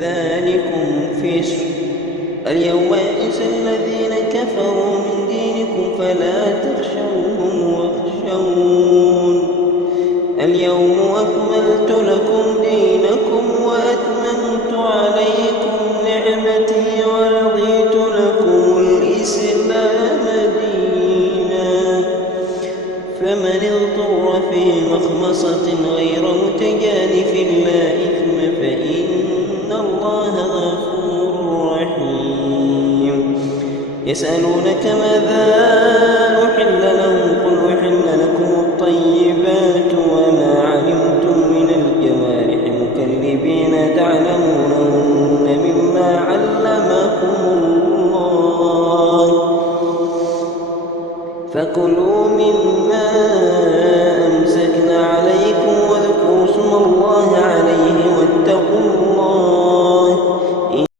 ذلكم فسق. اليوم يئس الذين كفروا من دينكم فلا تخشوهم واخشون. اليوم أكملت لكم دينكم وأتممت عليكم نعمتي ورضيت لكم الإسلام دينا. فمن اضطر في مخمصة غير متجانف لا إثم فإن الله غفور رحيم. يسألونك ماذا أحل لهم قل أحل لكم الطيبات وما علمتم من الجوارح مكلبين تعلمونهن مما علمكم الله فكلوا مما